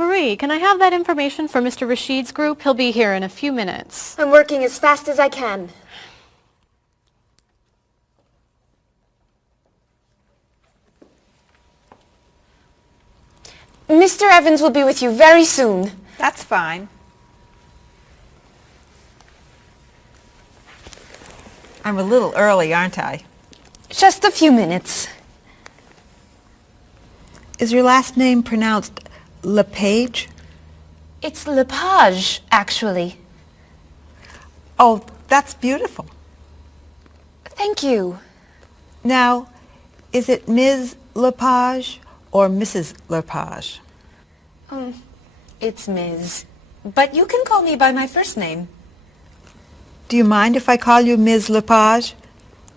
Marie, can I have that information for Mr. Rashid's group? He'll be here in a few minutes. I'm working as fast as I can. Mr. Evans will be with you very soon. That's fine. I'm a little early, aren't I? Just a few minutes. Is your last name pronounced LePage? It's Lepage, actually. Oh, that's beautiful. Thank you. Now, is it Ms. Lepage or Mrs. Lepage? It's Ms. But you can call me by my first name. Do you mind if I call you Ms. Lepage?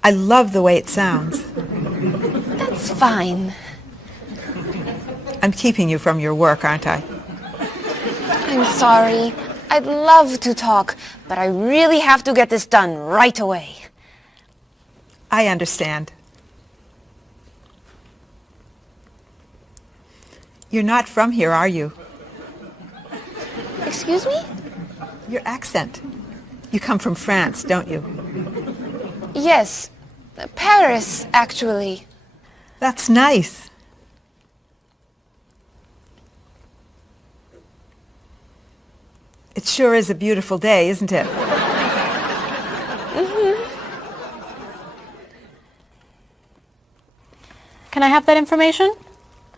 I love the way it sounds. That's fine. I'm keeping you from your work, aren't I? I'm sorry. I'd love to talk, but I really have to get this done right away. I understand. You're not from here, are you? Excuse me? Your accent. You come from France, don't you? Yes. Paris, actually. That's nice. It sure is a beautiful day, isn't it? Can I have that information?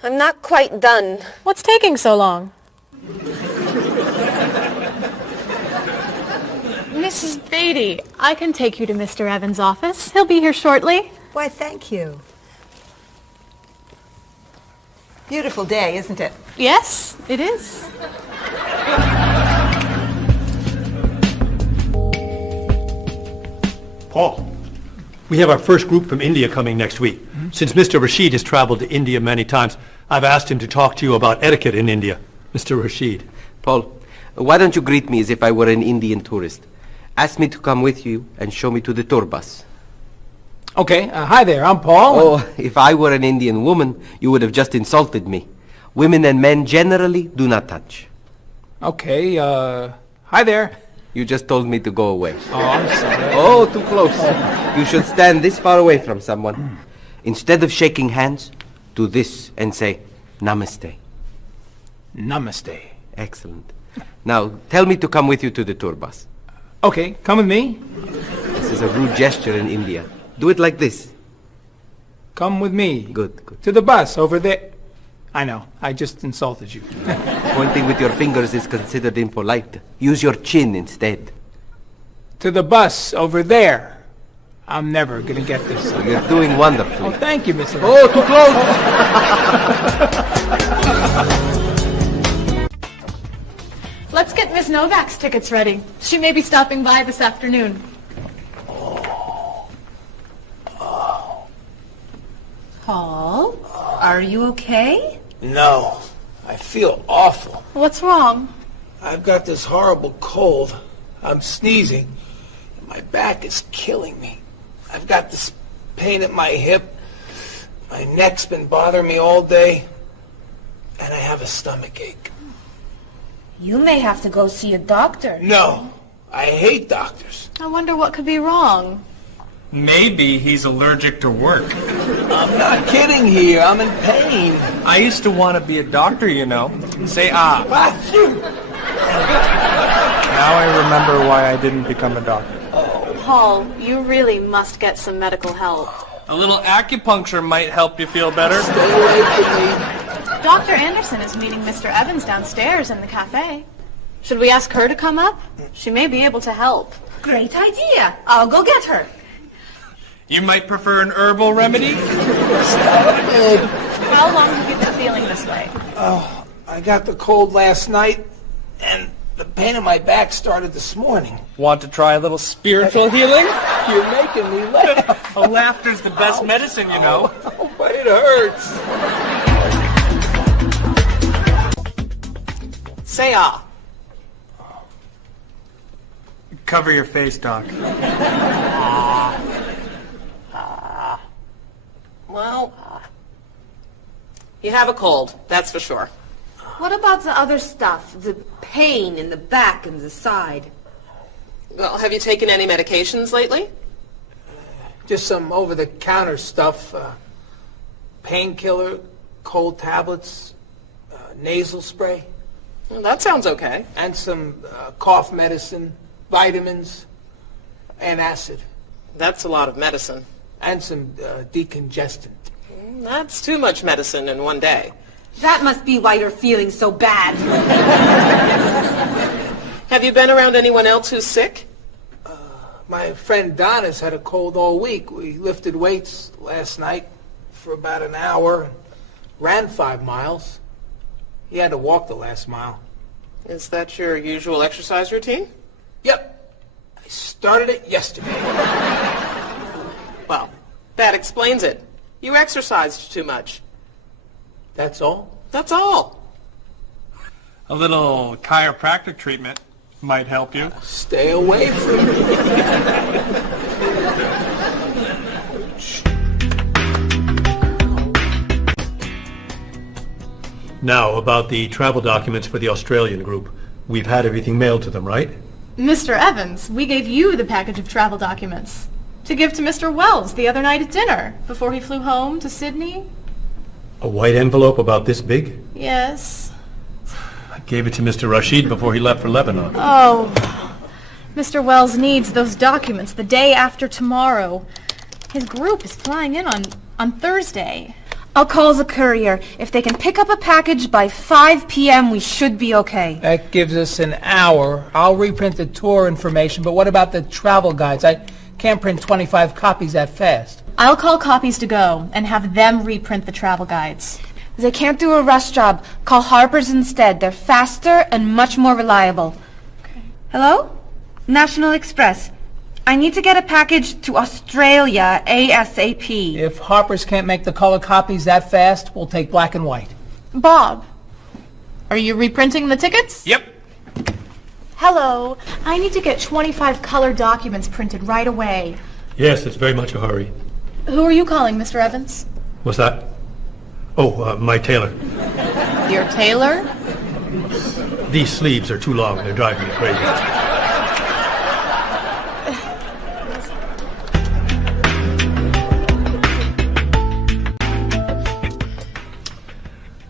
I'm not quite done. What's taking so long? Mrs. Beatty, I can take you to Mr. Evans' office. He'll be here shortly. Why, thank you. Beautiful day, isn't it? Yes, it is. Paul, we have our first group from India coming next week. Since Mr. Rashid has traveled to India many times, I've asked him to talk to you about etiquette in India. Mr. Rashid. Paul, why don't you greet me as if I were an Indian tourist? Ask me to come with you and show me to the tour bus. Okay, hi there, I'm Paul. Oh, if I were an Indian woman, you would have just insulted me. Women and men generally do not touch. Okay, hi there. You just told me to go away. Oh, I'm sorry. Oh, too close. You should stand this far away from someone. Instead of shaking hands, do this and say, Namaste. Namaste. Excellent. Now, tell me to come with you to the tour bus. Okay, come with me. This is a rude gesture in India. Do it like this. Come with me. Good, good. To the bus over there. I know, I just insulted you. Pointing with your fingers is considered impolite. Use your chin instead. To the bus over there. I'm never gonna get this. You're doing wonderfully. Oh, thank you, Mr. Oh, too close! Let's get Ms. Novak's tickets ready. She may be stopping by this afternoon. Paul, are you okay? No, I feel awful. What's wrong? I've got this horrible cold. I'm sneezing. And my back is killing me. I've got this pain at my hip. My neck's been bothering me all day. And I have a stomach ache. You may have to go see a doctor. No, I hate doctors. I wonder what could be wrong. Maybe he's allergic to work. I'm not kidding here. I'm in pain. I used to want to be a doctor, you know. Say ah. Now I remember why I didn't become a doctor. Paul, you really must get some medical help. A little acupuncture might help you feel better. Stay away from me. Dr. Anderson is meeting Mr. Evans downstairs in the cafe. Should we ask her to come up? She may be able to help. Great idea. I'll go get her. You might prefer an herbal remedy? Stop it. How long have you been feeling this way? Oh, I got the cold last night, and the pain in my back started this morning. Want to try a little spiritual healing? You're making me laugh. Oh, laughter's the best medicine, you know. Oh, but it hurts. Say ah. Cover your face, Doc. Well, you have a cold, that's for sure. What about the other stuff? The pain in the back and the side? Well, have you taken any medications lately? Just some over-the-counter stuff. Painkiller, cold tablets, nasal spray. Well, that sounds okay. And some cough medicine, vitamins, and acid. That's a lot of medicine. And some decongestant. That's too much medicine in one day. That must be why you're feeling so bad. Have you been around anyone else who's sick? My friend Don has had a cold all week. We lifted weights last night for about an hour, ran 5 miles. He had to walk the last mile. Is that your usual exercise routine? Yep. I started it yesterday. Well, that explains it. You exercised too much. That's all? That's all. A little chiropractic treatment might help you. Stay away from me. Now, about the travel documents for the Australian group. We've had everything mailed to them, right? Mr. Evans, we gave you the package of travel documents to give to Mr. Wells the other night at dinner before he flew home to Sydney. A white envelope about this big? Yes. I gave it to Mr. Rashid before he left for Lebanon. Oh, Mr. Wells needs those documents the day after tomorrow. His group is flying in on Thursday. I'll call the courier. If they can pick up a package by 5 p.m., we should be okay. That gives us an hour. I'll reprint the tour information, but what about the travel guides? I can't print 25 copies that fast. I'll call Copies to Go and have them reprint the travel guides. They can't do a rush job. Call Harper's instead. They're faster and much more reliable. Okay. Hello? National Express. I need to get a package to Australia ASAP. If Harper's can't make the color copies that fast, we'll take black and white. Bob, are you reprinting the tickets? Yep. Hello. I need to get 25 color documents printed right away. Yes, it's very much a hurry. Who are you calling, Mr. Evans? What's that? Oh, my tailor. Your tailor? These sleeves are too long. They're driving me crazy.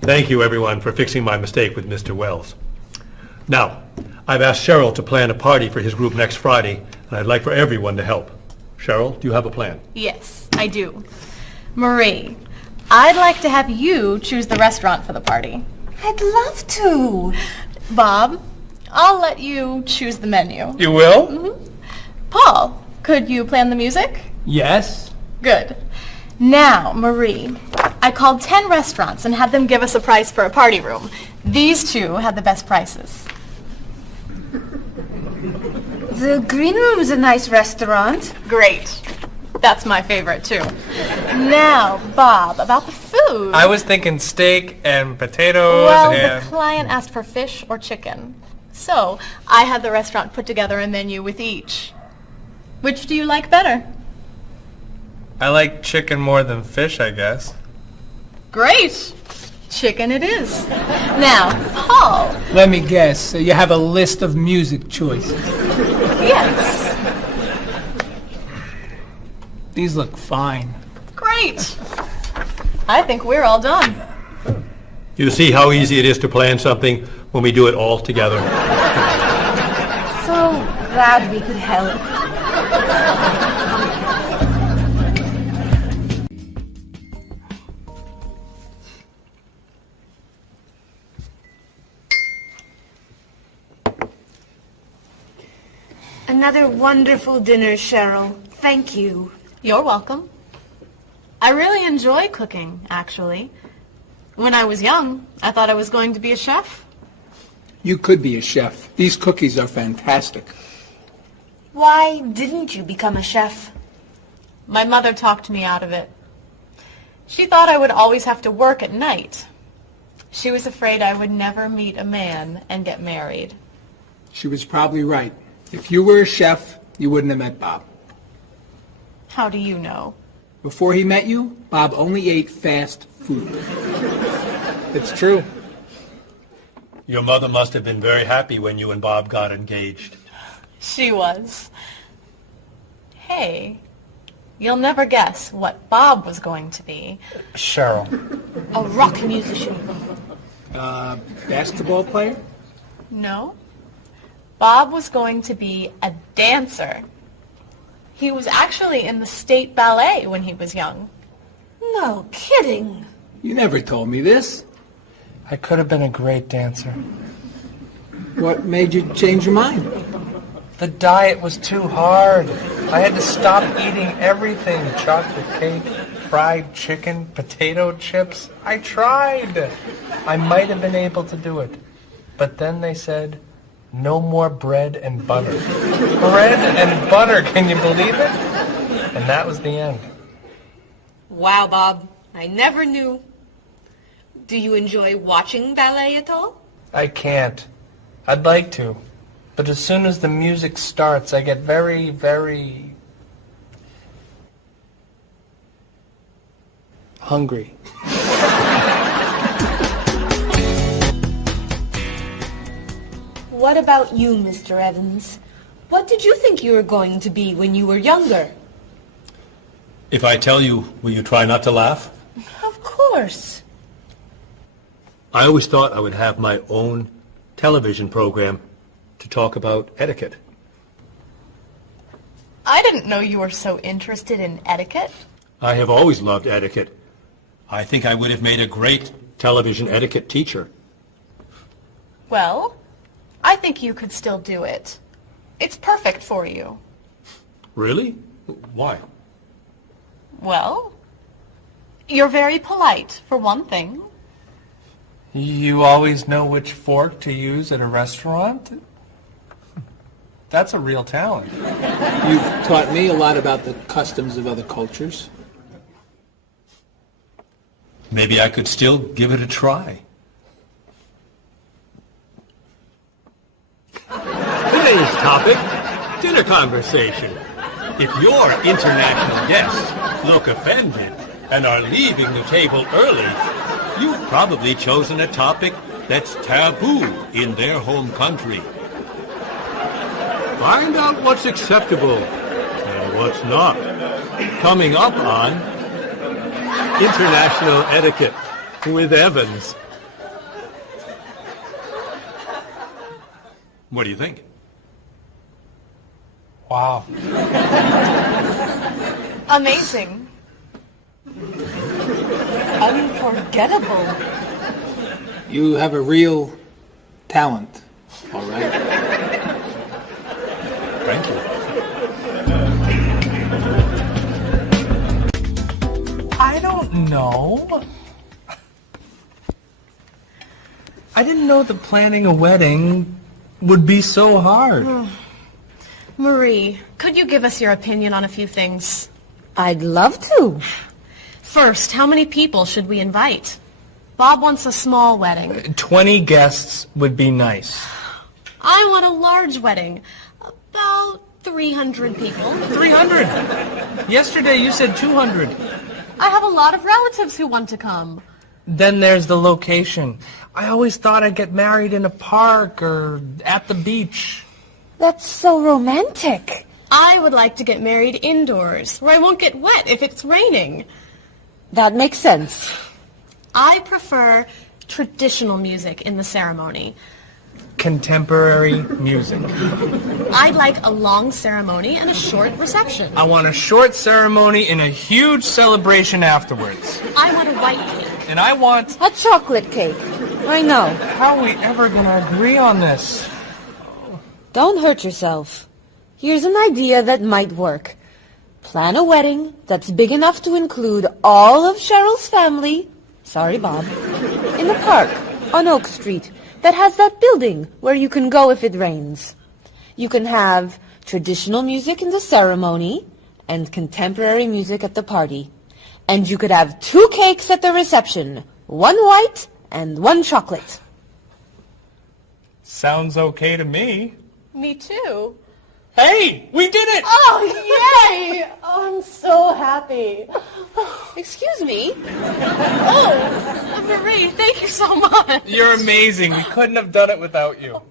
Thank you, everyone, for fixing my mistake with Mr. Wells. Now, I've asked Cheryl to plan a party for his group next Friday, and I'd like for everyone to help. Cheryl, do you have a plan? Yes, I do. Marie, I'd like to have you choose the restaurant for the party. I'd love to. Bob, I'll let you choose the menu. You will? Mm-hmm. Paul, could you plan the music? Yes? Good. Now, Marie, I called 10 restaurants and had them give us a price for a party room. These two had the best prices. The Green Room's a nice restaurant. Great. That's my favorite, too. Now, Bob, about the food. I was thinking steak and potatoes Well, and... the client asked for fish or chicken. So, I had the restaurant put together a menu with each. Which do you like better? I like chicken more than fish, I guess. Great. Chicken it is. Now, Paul. Let me guess. So you have a list of music choices. Yes. These look fine. Great. I think we're all done. You see how easy it is to plan something when we do it all together. So glad we could help. Another wonderful dinner, Cheryl. Thank you. You're welcome. I really enjoy cooking, actually. When I was young, I thought I was going to be a chef. You could be a chef. These cookies are fantastic. Why didn't you become a chef? My mother talked me out of it. She thought I would always have to work at night. She was afraid I would never meet a man and get married. She was probably right. If you were a chef, you wouldn't have met Bob. How do you know? Before he met you, Bob only ate fast food. It's true. Your mother must have been very happy when you and Bob got engaged. She was. Hey, you'll never guess what Bob was going to be. Cheryl. A rock musician. Basketball player? No. Bob was going to be a dancer. He was actually in the state ballet when he was young. No kidding. You never told me this. I could have been a great dancer. What made you change your mind? The diet was too hard. I had to stop eating everything. Chocolate cake, fried chicken, potato chips. I tried. I might have been able to do it. But then they said, no more bread and butter. Bread and butter, can you believe it? And that was the end. Wow, Bob. I never knew. Do you enjoy watching ballet at all? I can't. I'd like to. But as soon as the music starts, I get very, very hungry. What about you, Mr. Evans? What did you think you were going to be when you were younger? If I tell you, will you try not to laugh? Of course. I always thought I would have my own television program to talk about etiquette. I didn't know you were so interested in etiquette. I have always loved etiquette. I think I would have made a great television etiquette teacher. Well, I think you could still do it. It's perfect for you. Really? Why? Well, you're very polite, for one thing. You always know which fork to use at a restaurant? That's a real talent. You've taught me a lot about the customs of other cultures. Maybe I could still give it a try. Today's topic, dinner conversation. If your international guests look offended and are leaving the table early, you've probably chosen a topic that's taboo in their home country. Find out what's acceptable and what's not. Coming up on International Etiquette with Evans. What do you think? Wow. Amazing. Unforgettable. You have a real talent, all right? Thank you. I don't know. I didn't know that planning a wedding would be so hard. Marie, could you give us your opinion on a few things? I'd love to. First, how many people should we invite? Bob wants a small wedding. 20 guests would be nice. I want a large wedding. About 300 people. 300? Yesterday you said 200. I have a lot of relatives who want to come. Then there's the location. I always thought I'd get married in a park or at the beach. That's so romantic. I would like to get married indoors, where I won't get wet if it's raining. That makes sense. I prefer traditional music in the ceremony. Contemporary music. I'd like a long ceremony and a short reception. I want a short ceremony and a huge celebration afterwards. I want a white cake. And I want... A chocolate cake. I know. How are we ever going to agree on this? Don't hurt yourself. Here's an idea that might work. Plan a wedding that's big enough to include all of Cheryl's family, sorry Bob, in the park on Oak Street that has that building where you can go if it rains. You can have traditional music in the ceremony and contemporary music at the party. And you could have 2 cakes at the reception, 1 white and 1 chocolate. Sounds okay to me. Me too. Hey, we did it! Oh, yay! Oh, I'm so happy. Excuse me. Oh, Marie, thank you so much. You're amazing. We couldn't have done it without you.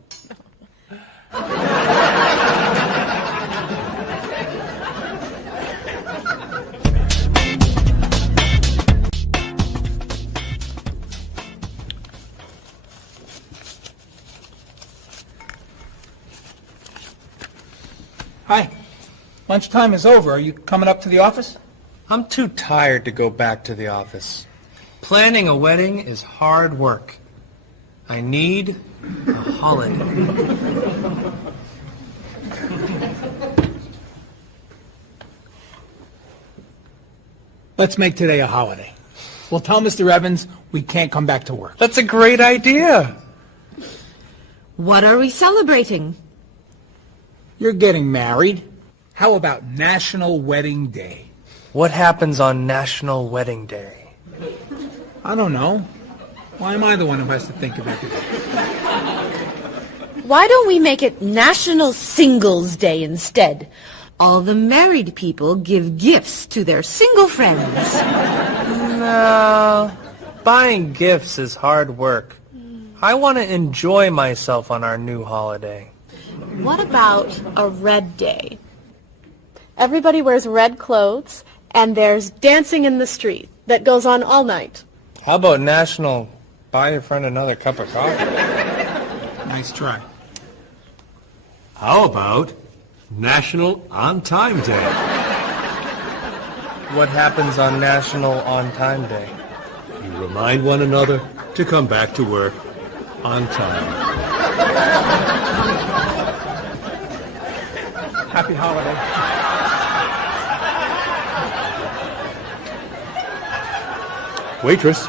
Hi. Lunchtime is over. Are you coming up to the office? I'm too tired to go back to the office. Planning a wedding is hard work. I need a holiday. Let's make today a holiday. We'll tell Mr. Evans we can't come back to work. That's a great idea. What are we celebrating? You're getting married. How about National Wedding Day? What happens on National Wedding Day? I don't know. Why am I the one who has to think of everything? Why don't we make it National Singles Day instead? All the married people give gifts to their single friends. No. Buying gifts is hard work. I want to enjoy myself on our new holiday. What about a red day? Everybody wears red clothes, and there's dancing in the street that goes on all night. How about National Buy Your Friend Another Cup of Coffee? Nice try. How about National On Time Day? What happens on National On Time Day? You remind one another to come back to work on time. Happy holiday. Waitress.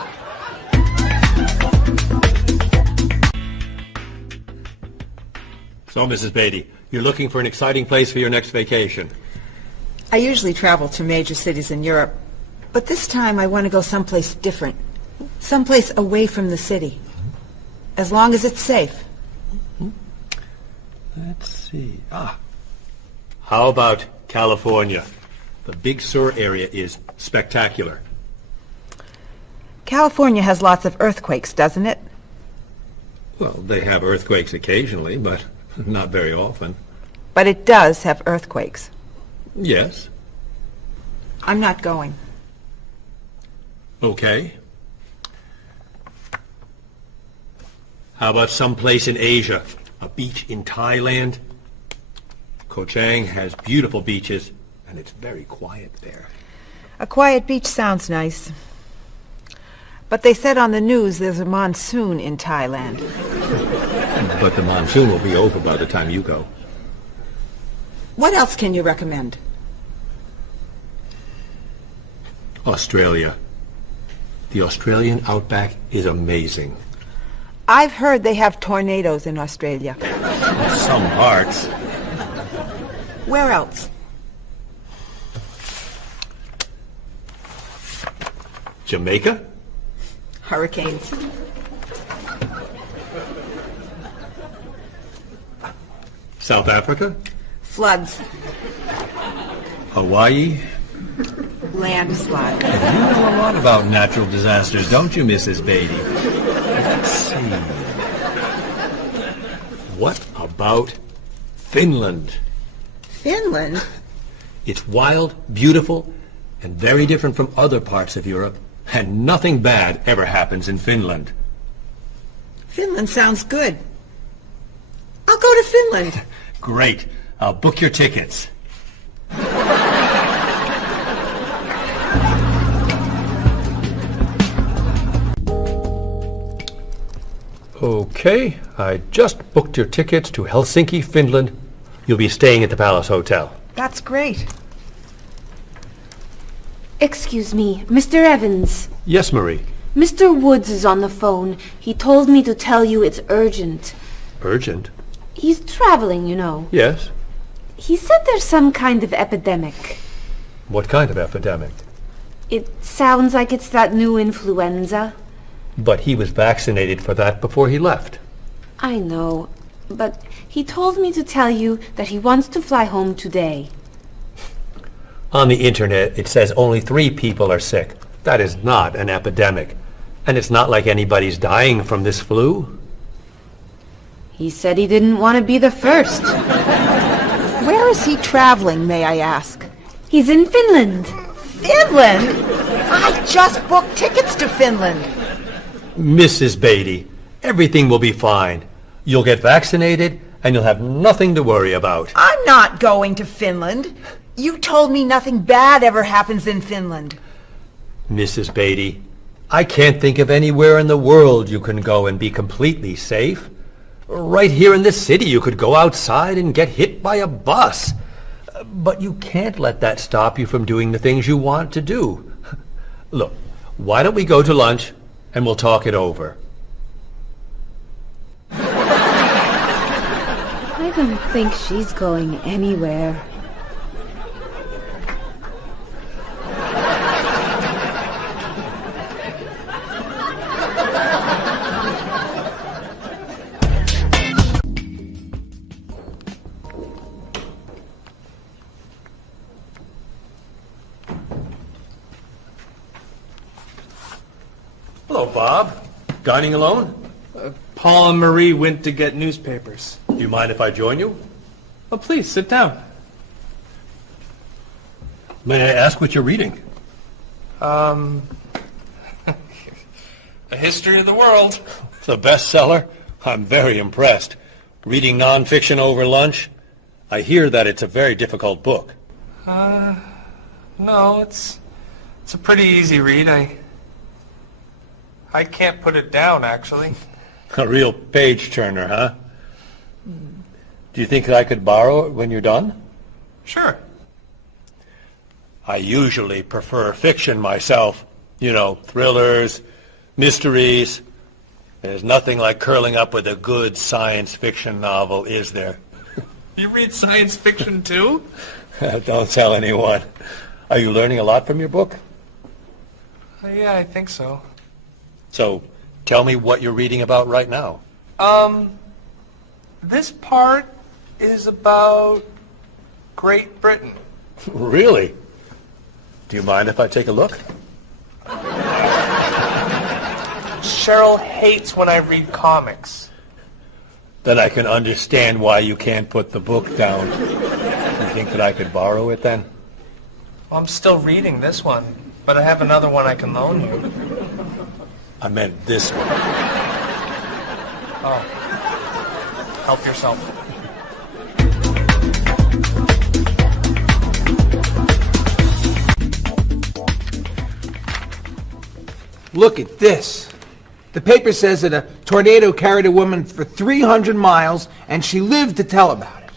So, Mrs. Beatty, you're looking for an exciting place for your next vacation. I usually travel to major cities in Europe, but this time I want to go someplace different. Someplace away from the city. As long as it's safe. Let's see. How about California? The Big Sur area is spectacular. California has lots of earthquakes, doesn't it? Well, they have earthquakes occasionally, but not very often. But it does have earthquakes. Yes. I'm not going. Okay. How about someplace in Asia? A beach in Thailand? Koh Chang has beautiful beaches, and it's very quiet there. A quiet beach sounds nice. But they said on the news there's a monsoon in Thailand. But the monsoon will be over by the time you go. What else can you recommend? Australia. The Australian outback is amazing. I've heard they have tornadoes in Australia. Some parts. Where else? Jamaica? Hurricanes. South Africa? Floods. Hawaii? Landslides. You know a lot about natural disasters, don't you, Mrs. Beatty? Let's see. What about Finland? Finland? It's wild, beautiful, and very different from other parts of Europe, and nothing bad ever happens in Finland. Finland sounds good. I'll go to Finland. Great. I'll book your tickets. Okay, I just booked your tickets to Helsinki, Finland. You'll be staying at the Palace Hotel. That's great. Excuse me, Mr. Evans. Yes, Marie. Mr. Woods is on the phone. He told me to tell you it's urgent. Urgent? He's traveling, you know. Yes. He said there's some kind of epidemic. What kind of epidemic? It sounds like it's that new influenza. But he was vaccinated for that before he left. I know, but he told me to tell you that he wants to fly home today. On the internet, it says only 3 people are sick. That is not an epidemic. And it's not like anybody's dying from this flu. He said he didn't want to be the first. Where is he traveling, may I ask? He's in Finland. Finland? I just booked tickets to Finland. Mrs. Beatty, everything will be fine. You'll get vaccinated, and you'll have nothing to worry about. I'm not going to Finland. You told me nothing bad ever happens in Finland. Mrs. Beatty, I can't think of anywhere in the world you can go and be completely safe. Right here in this city, you could go outside and get hit by a bus. But you can't let that stop you from doing the things you want to do. Look, why don't we go to lunch and we'll talk it over? I don't think she's going anywhere. Hello, Bob. Dining alone? Paul and Marie went to get newspapers. Do you mind if I join you? Oh, please, sit down. May I ask what you're reading? A History of the World. It's a bestseller. I'm very impressed. Reading nonfiction over lunch? I hear that it's a very difficult book. No, it's a pretty easy read. I can't put it down, actually. A real page-turner, huh? Do you think I could borrow it when you're done? Sure. I usually prefer fiction myself. You know, thrillers, mysteries. There's nothing like curling up with a good science fiction novel, is there? You read science fiction, too? Don't tell anyone. Are you learning a lot from your book? Yeah, I think so. So, tell me what you're reading about right now. This part is about Great Britain. Really? Do you mind if I take a look? Cheryl hates when I read comics. Then I can understand why you can't put the book down. You think that I could borrow it then? Well, I'm still reading this one, but I have another one I can loan you. I meant this one. Oh. Help yourself. Look at this. The paper says that a tornado carried a woman for 300 miles, and she lived to tell about it.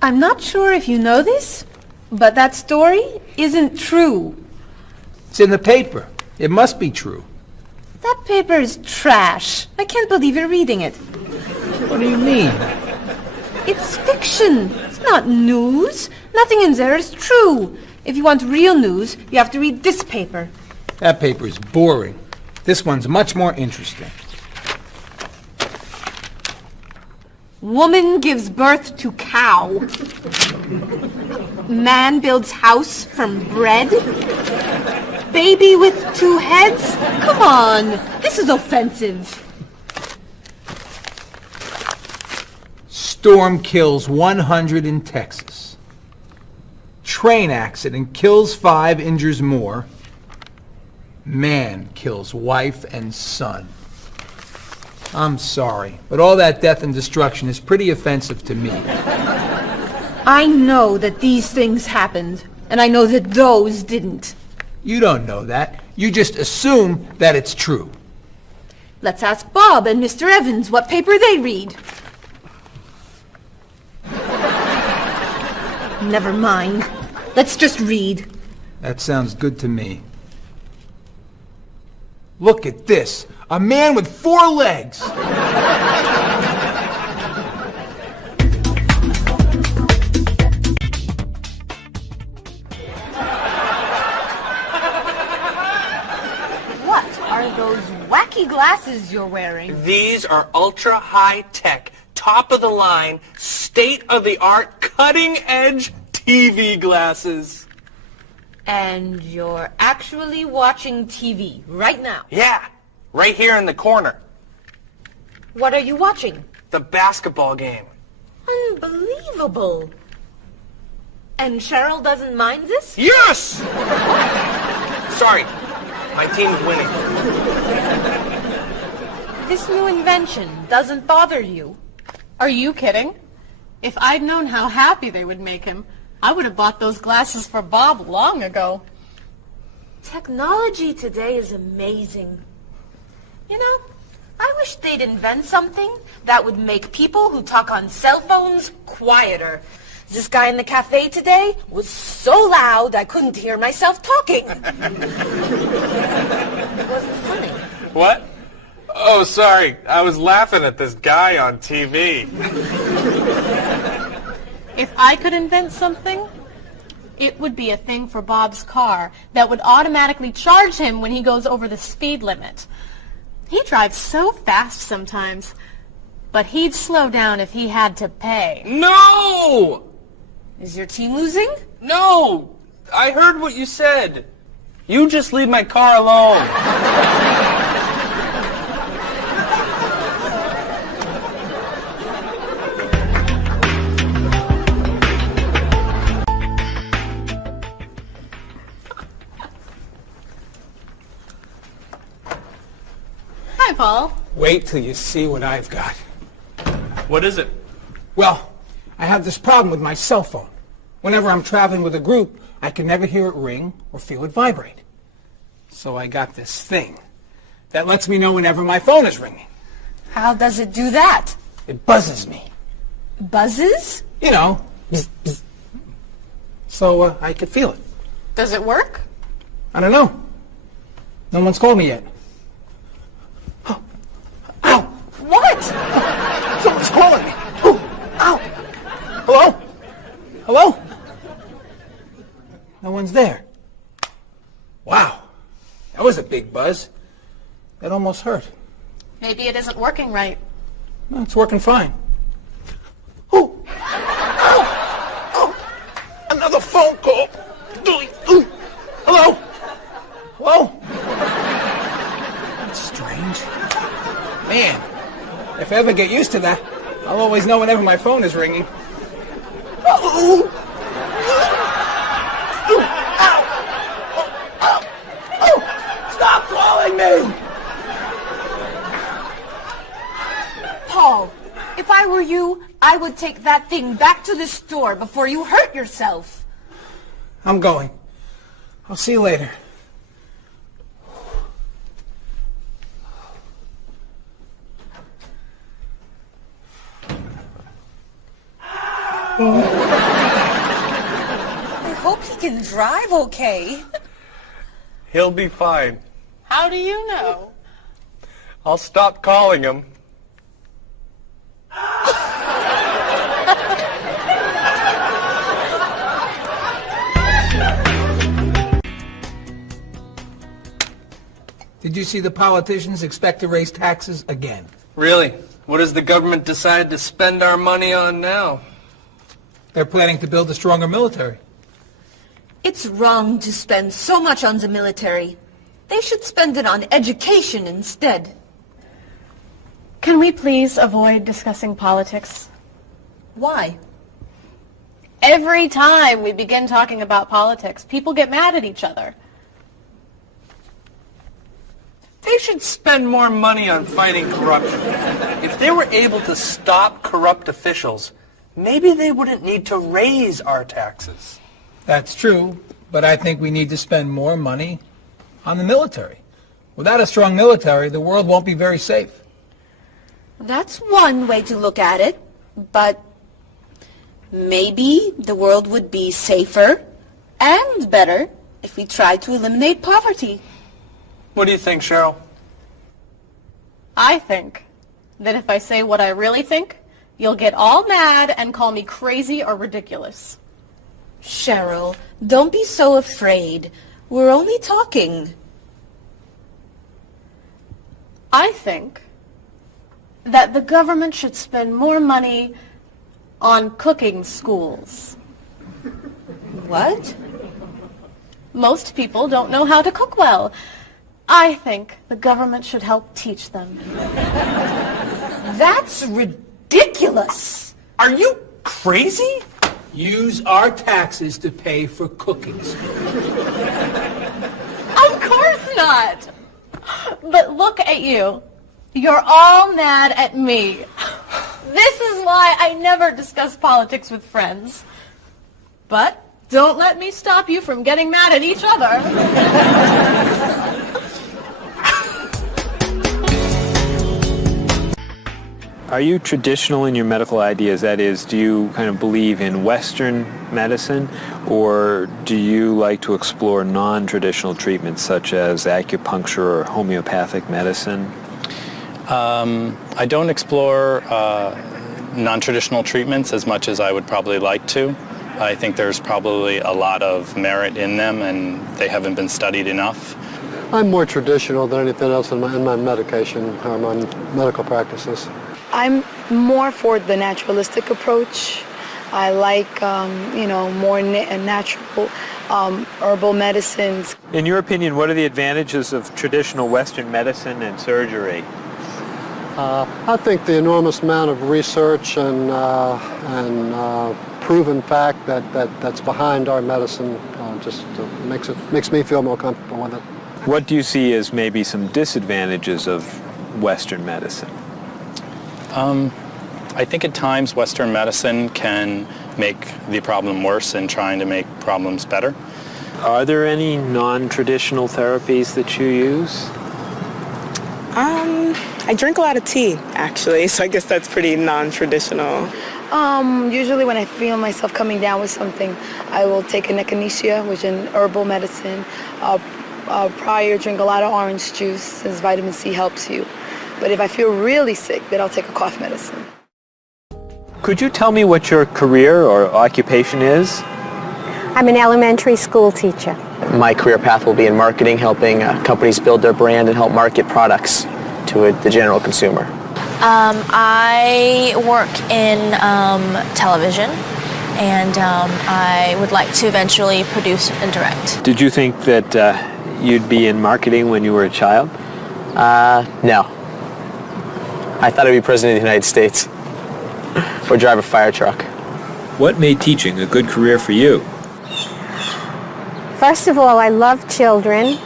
I'm not sure if you know this, but that story isn't true. It's in the paper. It must be true. That paper is trash. I can't believe you're reading it. What do you mean? It's fiction. It's not news. Nothing in there is true. If you want real news, you have to read this paper. That paper is boring. This one's much more interesting. Woman gives birth to cow. Man builds house from bread. Baby with 2 heads? Come on, this is offensive. Storm kills 100 in Texas. Train accident kills 5, injures more. Man kills wife and son. I'm sorry, but all that death and destruction is pretty offensive to me. I know that these things happened, and I know that those didn't. You don't know that. You just assume that it's true. Let's ask Bob and Mr. Evans what paper they read. Never mind. Let's just read. That sounds good to me. Look at this. A man with 4 legs. What are those wacky glasses you're wearing? These are ultra high tech, top of the line, state of the art, cutting edge TV glasses. And you're actually watching TV right now. Yeah, right here in the corner. What are you watching? The basketball game. Unbelievable. And Cheryl doesn't mind this? Yes! Sorry, my team's winning. This new invention doesn't bother you. Are you kidding? If I'd known how happy they would make him, I would have bought those glasses for Bob long ago. Technology today is amazing. You know, I wish they'd invent something that would make people who talk on cell phones quieter. This guy in the cafe today was so loud I couldn't hear myself talking. It wasn't funny. What? Oh, sorry. I was laughing at this guy on TV. If I could invent something, it would be a thing for Bob's car that would automatically charge him when he goes over the speed limit. He drives so fast sometimes, but he'd slow down if he had to pay. No! Is your team losing? No! I heard what you said. You just leave my car alone. Hi, Paul. Wait till you see what I've got. What is it? Well, I have this problem with my cell phone. Whenever I'm traveling with a group, I can never hear it ring or feel it vibrate. So I got this thing that lets me know whenever my phone is ringing. How does it do that? It buzzes me. Buzzes? You know, bzz, bzz. So I could feel it. Does it work? I don't know. No one's called me yet. Ow! What? Someone's calling me. Ooh, ow! Hello? Hello? No one's there. Wow. That was a big buzz. That almost hurt. Maybe it isn't working right. No, it's working fine. Ooh! Ow! Oh! Another phone call. Ooh. Hello? Hello? That's strange. Man, if I ever get used to that, I'll always know whenever my phone is ringing. Oh! Ow! Oh! Oh! Stop calling me! Paul, if I were you, I would take that thing back to the store before you hurt yourself. I'm going. I'll see you later. I hope he can drive okay. He'll be fine. How do you know? I'll stop calling him. Did you see the politicians expect to raise taxes again? Really? What does the government decide to spend our money on now? They're planning to build a stronger military. It's wrong to spend so much on the military. They should spend it on education instead. Can we please avoid discussing politics? Why? Every time we begin talking about politics, people get mad at each other. They should spend more money on fighting corruption. If they were able to stop corrupt officials, maybe they wouldn't need to raise our taxes. That's true, but I think we need to spend more money on the military. Without a strong military, the world won't be very safe. That's one way to look at it, but maybe the world would be safer and better if we tried to eliminate poverty. What do you think, Cheryl? I think that if I say what I really think, you'll get all mad and call me crazy or ridiculous. Cheryl, don't be so afraid. We're only talking. I think that the government should spend more money on cooking schools. What? Most people don't know how to cook well. I think the government should help teach them. That's ridiculous. Are you crazy? Use our taxes to pay for cooking school. Of course not. But look at you. You're all mad at me. This is why I never discuss politics with friends. But don't let me stop you from getting mad at each other. Are you traditional in your medical ideas? That is, do you kind of believe in Western medicine, or do you like to explore non-traditional treatments such as acupuncture or homeopathic medicine? I don't explore non-traditional treatments as much as I would probably like to. I think there's probably a lot of merit in them, and they haven't been studied enough. I'm more traditional than anything else in my medication or my medical practices. I'm more for the naturalistic approach. I like, more natural herbal medicines. In your opinion, what are the advantages of traditional Western medicine and surgery? I think the enormous amount of research and proven fact that's behind our medicine just makes me feel more comfortable with it. What do you see as maybe some disadvantages of Western medicine? I think at times Western medicine can make the problem worse in trying to make problems better. Are there any non-traditional therapies that you use? I drink a lot of tea, actually, so I guess that's pretty non-traditional. Usually when I feel myself coming down with something, I will take an echinacea, which is an herbal medicine. Prior, drink a lot of orange juice, since vitamin C helps you. But if I feel really sick, then I'll take a cough medicine. Could you tell me what your career or occupation is? I'm an elementary school teacher. My career path will be in marketing, helping companies build their brand and help market products to the general consumer. I work in television, and I would like to eventually produce and direct. Did you think that you'd be in marketing when you were a child? No. I thought I'd be president of the United States or drive a fire truck. What made teaching a good career for you? First of all, I love children,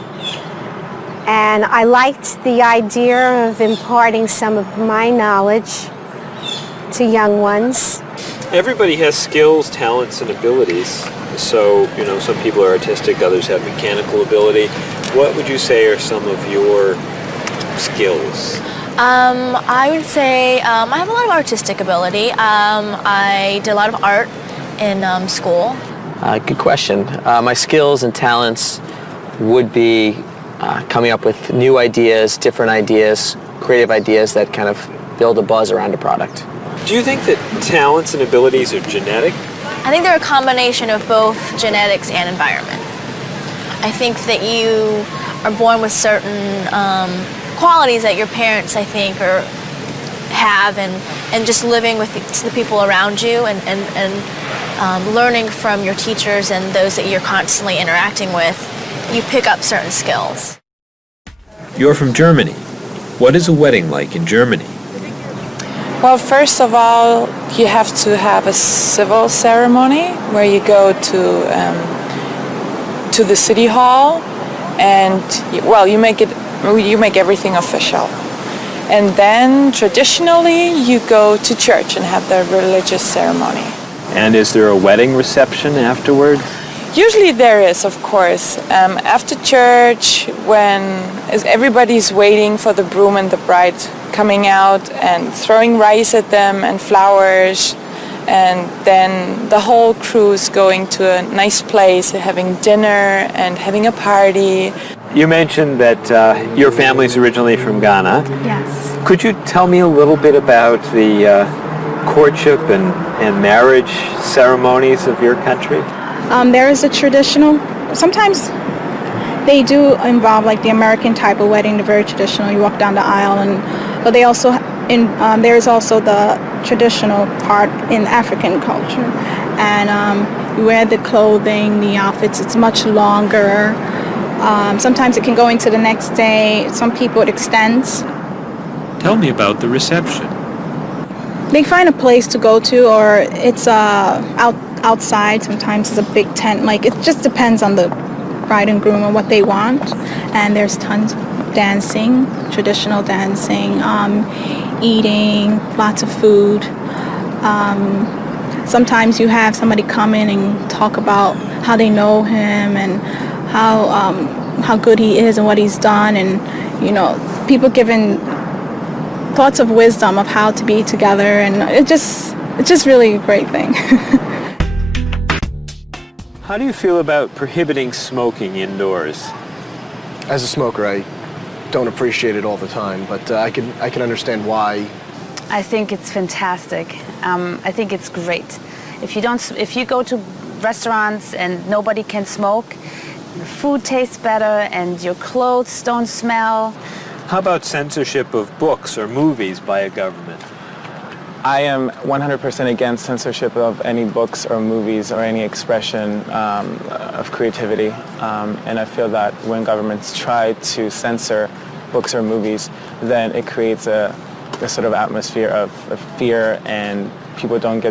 and I liked the idea of imparting some of my knowledge to young ones. Everybody has skills, talents, and abilities. So, some people are artistic, others have mechanical ability. What would you say are some of your skills? I would say I have a lot of artistic ability. I did a lot of art in school. Good question. My skills and talents would be coming up with new ideas, different ideas, creative ideas that kind of build a buzz around a product. Do you think that talents and abilities are genetic? I think they're a combination of both genetics and environment. I think that you are born with certain qualities that your parents, I think, have, and just living with the people around you and learning from your teachers and those that you're constantly interacting with, you pick up certain skills. You're from Germany. What is a wedding like in Germany? Well, first of all, you have to have a civil ceremony where you go to the city hall, and you make everything official. And then traditionally you go to church and have the religious ceremony. And is there a wedding reception afterward? Usually there is, of course. After church, when everybody's waiting for the groom and the bride coming out and throwing rice at them and flowers, and then the whole crew's going to a nice place, having dinner and having a party. You mentioned that your family's originally from Ghana. Yes. Could you tell me a little bit about the courtship and marriage ceremonies of your country? There is a traditional, sometimes they do involve like the American type of wedding, the very traditional, you walk down the aisle, but they also, there is also the traditional part in African culture. and you wear the clothing, the outfits, it's much longer. Sometimes it can go into the next day. Some people it extends. Tell me about the reception. They find a place to go to, or it's outside. Sometimes it's a big tent. Like, it just depends on the bride and groom and what they want. And there's tons of dancing, traditional dancing, eating, lots of food. Sometimes you have somebody come in and talk about how they know him and how good he is and what he's done, and people giving thoughts of wisdom of how to be together, and it's just really a great thing. How do you feel about prohibiting smoking indoors? As a smoker, I don't appreciate it all the time, but I can understand why. I think it's fantastic. I think it's great. If you go to restaurants and nobody can smoke, the food tastes better and your clothes don't smell. How about censorship of books or movies by a government? I am 100% against censorship of any books or movies or any expression of creativity. And I feel that when governments try to censor books or movies, then it creates a sort of atmosphere of fear, and people don't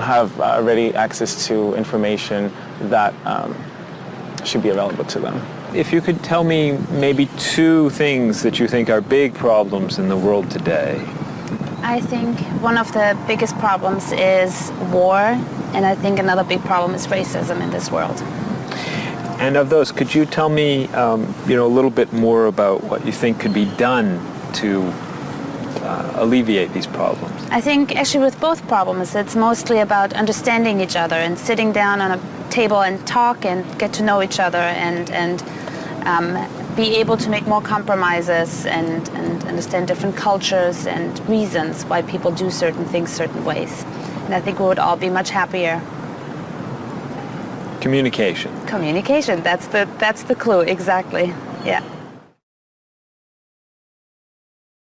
have ready access to information that should be available to them. If you could tell me maybe two things that you think are big problems in the world today. I think one of the biggest problems is war, and I think another big problem is racism in this world. And of those, could you tell me a little bit more about what you think could be done to alleviate these problems? I think actually with both problems, it's mostly about understanding each other and sitting down on a table and talk and get to know each other and be able to make more compromises and understand different cultures and reasons why people do certain things certain ways. And I think we would all be much happier. Communication. Communication, that's the clue, exactly. Yeah.